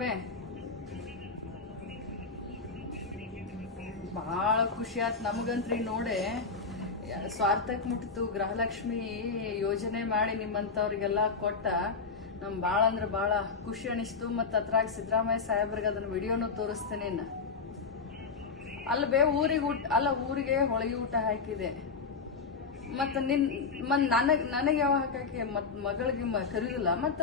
ಬೇ. ಭಾಳ ಖುಷಿ ಆಯ್ತು ನಮಗಂತ್ರಿ ನೋಡೆ. ಸ್ವಾರ್ಥಕ್ಕೆ ಮುಟ್ಟಿತು, ಗೃಹಲಕ್ಷ್ಮಿ ಯೋಜನೆ ಮಾಡಿ ನಿಮ್ಮಂಥವ್ರಿಗೆಲ್ಲ ಕೊಟ್ಟ. ನಮ್ ಭಾಳ ಅಂದ್ರೆ ಭಾಳ ಖುಷಿ ಅನಿಸ್ತು, ಮತ್ತು ಅದ್ರಾಗ ಸಿದ್ದರಾಮಯ್ಯ ಸಾಹೇಬ್ರಿಗೆ ಅದನ್ನ ವಿಡಿಯೋನು ತೋರಿಸ್ತೇನೆ ಅಲ್ಲ ಬೇ, ಊರಿಗೆ ಊಟ, ಅಲ್ಲ ಊರಿಗೆ ಹೋಳಿಗೆ ಊಟ ಹಾಕಿದೆ. ಮತ್ತು ನಿನ್ ಮತ್ ನನಗೆ ನನಗೆ ಯಾವ ಹಾಕಿ ಮತ್ ಮಗಳಿಗೆ ಮ ಮತ್ತ?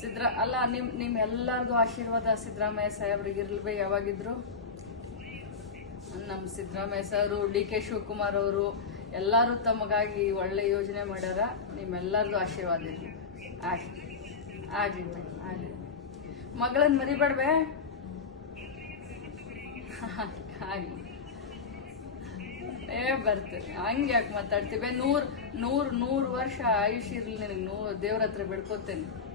ಸಿದ್ರ ಅಲ್ಲ, ನಿಮ್ ನಿಮ್ ಎಲ್ಲಾರ್ಗು ಆಶೀರ್ವಾದ ಸಿದ್ದರಾಮಯ್ಯ ಸಾಹೇಬ್ರಿಗೆ ಇರ್ಲ್ಬೇ ಯಾವಾಗಿದ್ರು. ನಮ್ ಸಿದ್ದರಾಮಯ್ಯ ಸಾರು ಡಿ ಕೆ ಶಿವಕುಮಾರ್ ಅವರು ಎಲ್ಲರೂ ತಮಗಾಗಿ ಒಳ್ಳೆ ಯೋಜನೆ ಮಾಡ್ಯಾರ. ನಿಮ್ಮೆಲ್ಲಾರ್ದು ಆಶೀರ್ವಾದ ಇರ್ಲಿ. ಆಗ್ಲಿ ಆಗ್ಲಿ. ಮಗಳನ್ ಆಗ್ಲಿ ಮರಿಬೇಡ್ಬೇ ಆಗ್ಲಿ. ಏ ಬರ್ತೇನೆ ಹಂಗೆ ಯಾಕೆ ಮಾತಾಡ್ತೀವಿ ನೂರ್ ನೂರ್, ನೂರು ವರ್ಷ ಆಯುಷ್ ಇರ್ಲಿ ನಿನಗೆ. ನೂ, ದೇವ್ರ ಹತ್ರ ಬಿಡ್ಕೋತೇನೆ. ನಾ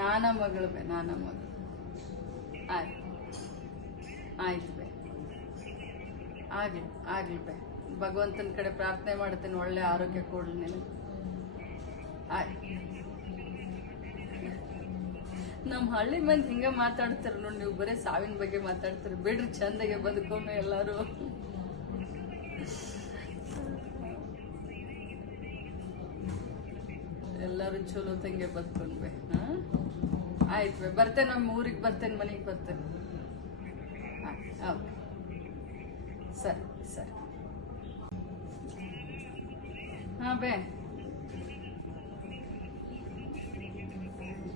ನಾನ ಮಗಳು ಬೇ, ನಾನ ಮಗಳು. ಆಯ್ತು. ಆಯ್ತು ಬೇ. ಆಗಲಿ ಆಗಲಿ ಬೇ. ಭಗವಂತನ ಕಡೆ ಪ್ರಾರ್ಥನೆ ಮಾಡ್ತೇನೆ, ಒಳ್ಳೆ ಆರೋಗ್ಯ ಕೊಡ್ಲಿ ನಿನಗೆ ಆಯ್ತು ನಮ್ಮ ಹಳ್ಳಿ ಮಂದಿ ಹಿಂಗ ಮಾತಾಡ್ತಾರ ನೋಡಿ, ನೀವು ಬರೀ ಸಾವಿನ ಬಗ್ಗೆ ಮಾತಾಡ್ತಾರೆ. ಬಿಡ್ರಿ, ಚಂದಗೆ ಬದುಕೋಣ ಎಲ್ಲಾರು. ಎಲ್ಲಾರು ಚಲೋ ತಂಗೆ ಬದುಕೊಂಡ್ಬೆ ಹಾ? ಆಯ್ತು ಬೇ ಬರ್ತೇನೆ ನಮ್ಮ ಊರಿಗೆ ಬರ್ತೇನೆ, ಮನೆಗೆ ಬರ್ತೇನೆ. ಸರಿ ಸರಿ. ಹಾ, ಬೇ.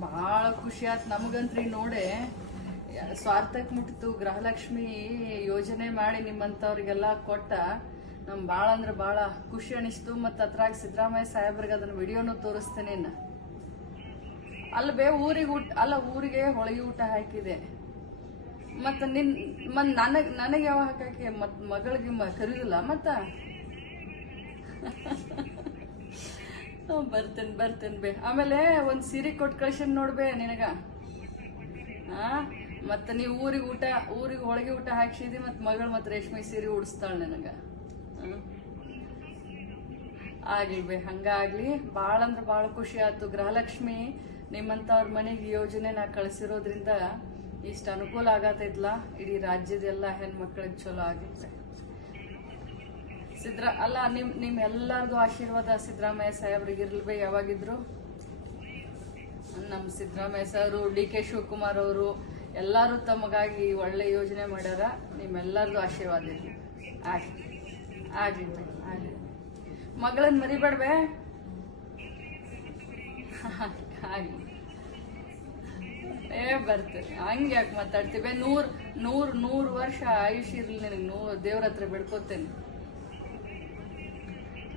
ಭಾಳ ಖುಷಿ ಆಯ್ತು ನಮಗಂತ್ರಿ ನೋಡೆ. ಸ್ವಾರ್ಥಕ್ಕೆ ಮುಟ್ಟಿತು ಗೃಹಲಕ್ಷ್ಮಿ ಯೋಜನೆ ಮಾಡಿ ನಿಮ್ಮಂಥವ್ರಿಗೆಲ್ಲ ಕೊಟ್ಟ ನಮ್ ಭಾಳ ಅಂದ್ರೆ ಭಾಳ ಖುಷಿ ಅನಿಸ್ತು ಮತ್ತು ಅದ್ರಾಗ ಸಿದ್ದರಾಮಯ್ಯ ಸಾಹೇಬ್ರಿಗೆ ಅದನ್ನ ವಿಡಿಯೋನು ತೋರಿಸ್ತೇನೆ ಅಲ್ಲ ಬೇ ಊರಿಗೆ ಊಟ, ಅಲ್ಲ ಊರಿಗೆ ಹೋಳಿಗೆ ಊಟ ಹಾಕಿದೆ. ಮತ್ತು ನಿನ್ ಮತ್ ನನಗೆ ನನಗೆ ಯಾವ ಹಾಕಾಕಿ ಮತ್ ಮಗಳಿಗೆ ಮ ಕರೀದಿಲ್ಲ ಮತ್ತ? ಬರ್ತೇನೆ ಬರ್ತೇನೆ ಬೇ. ಆಮೇಲೆ ಒಂದು ಸೀರೆ ಕೊಟ್ಟು ಕಳ್ಸೇನ್ ನೋಡ್ಬೇ ನಿನಗ. ಆ, ಮತ್ತು ನೀವು ಊರಿಗೆ ಊಟ, ಊರಿಗೆ ಹೋಳಿಗೆ ಊಟ ಹಾಕ್ಸಿದಿ ಮತ್ತು ಮಗಳು ಮತ್ತು ರೇಷ್ಮೆ ಸೀರೆ ಉಡಿಸ್ತಾಳೆ ನನಗೆ. ಆಗ್ಲಿ ಬೇ ಹಂಗಾಗ್ಲಿ. ಭಾಳ ಅಂದ್ರೆ ಭಾಳ ಖುಷಿ ಆಯ್ತು. ಗೃಹಲಕ್ಷ್ಮಿ ನಿಮ್ಮಂಥವ್ರ ಮನೆಗೆ ಯೋಜನೆ ನಾ ಕಳಿಸಿರೋದ್ರಿಂದ ಇಷ್ಟು ಅನುಕೂಲ ಆಗತ್ತೈತ್ಲ ಇಡೀ ರಾಜ್ಯದೆಲ್ಲ ಹೆಣ್ಮಕ್ಳಿಗೆ ಚಲೋ ಆಗಿತ್ತು. ಸಿದ್ರ, ಅಲ್ಲ, ನಿಮ್ ನಿಮ್ ಎಲ್ಲಾರ್ದು ಆಶೀರ್ವಾದ ಸಿದ್ದರಾಮಯ್ಯ ಸಾಹೇಬ್ರಿಗೆ ಇರ್ಲ್ಬೇ ಯಾವಾಗಿದ್ರು. ನಮ್ಮ ಸಿದ್ದರಾಮಯ್ಯ ಸಾರು, ಡಿ ಕೆ ಶಿವಕುಮಾರ್ ಅವರು ಎಲ್ಲರೂ ತಮಗಾಗಿ ಒಳ್ಳೆ ಯೋಜನೆ ಮಾಡ್ಯಾರ. ನಿಮ್ಮೆಲ್ಲರದು ಆಶೀರ್ವಾದ ಇರ್ಲಿ. ಆಗ್ಲಿ ಆಗ್ಲಿ ಆಗ್ಲಿ ಮಗಳನ್ನ ಮರಿಬೇಡ್ಬೇ ಆಗ್ಲಿ ಏ, ಬರ್ತೆ. ಹಂಗೆ ಯಾಕೆ ಮಾತಾಡ್ತೀವಿ ನೂರ್ ನೂರ್ ನೂರ್ ವರ್ಷ ಆಯುಷ್ ಇರ್ಲಿ ನಿನಗೆ. ನೂರ್ ದೇವ್ರ ಹತ್ರ ಬಿಡ್ಕೋತೇನೆ.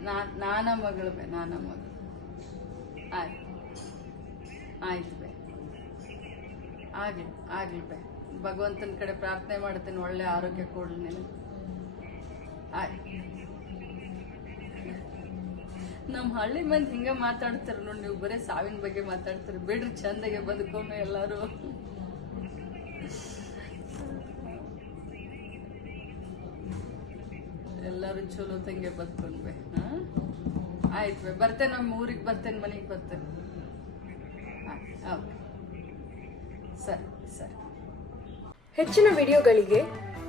ನಾ, ನಾನ ಮಗಳು ಬೇ, ನಾನ ಮಗಳು. ಆಯ್ತು. ಆಯ್ತು ಬೇ. ಆಗ್ಲಿ ಆಗ್ಲಿ ಬೇ. ಭಗವಂತನ ಕಡೆ ಪ್ರಾರ್ಥನೆ ಮಾಡ್ತೇನೆ. ಒಳ್ಳೆ ಆರೋಗ್ಯ ಕೊಡ್ಲಿ ಆಯ್ತು ನಮ್ಮ ಹಳ್ಳಿ ಮಂದಿ ಹಿಂಗ ಮಾತಾಡ್ತಾರ ನೋಡಿ, ನೀವು ಬರೀ ಸಾವಿನ ಬಗ್ಗೆ ಮಾತಾಡ್ತೀರಿ. ಬಿಡ್ರಿ, ಚಂದಗೆ ಬದುಕೋಣ ಎಲ್ಲಾರು. ಎಲ್ಲಾರು ಚಲೋ ತಂಗೆ ಬದುಕೊಂಡ್ಬೆ ಹಾಂ? ಆಯ್ತು ಬೇ, ಬರ್ತೇನೆ ನಮ್ಮ ಊರಿಗೆ ಬರ್ತೇನೆ, ಮನೆಗೆ ಬರ್ತೇನೆ. ಸರಿ ಸರಿ. ಹೆಚ್ಚಿನ ವಿಡಿಯೋಗಳಿಗೆ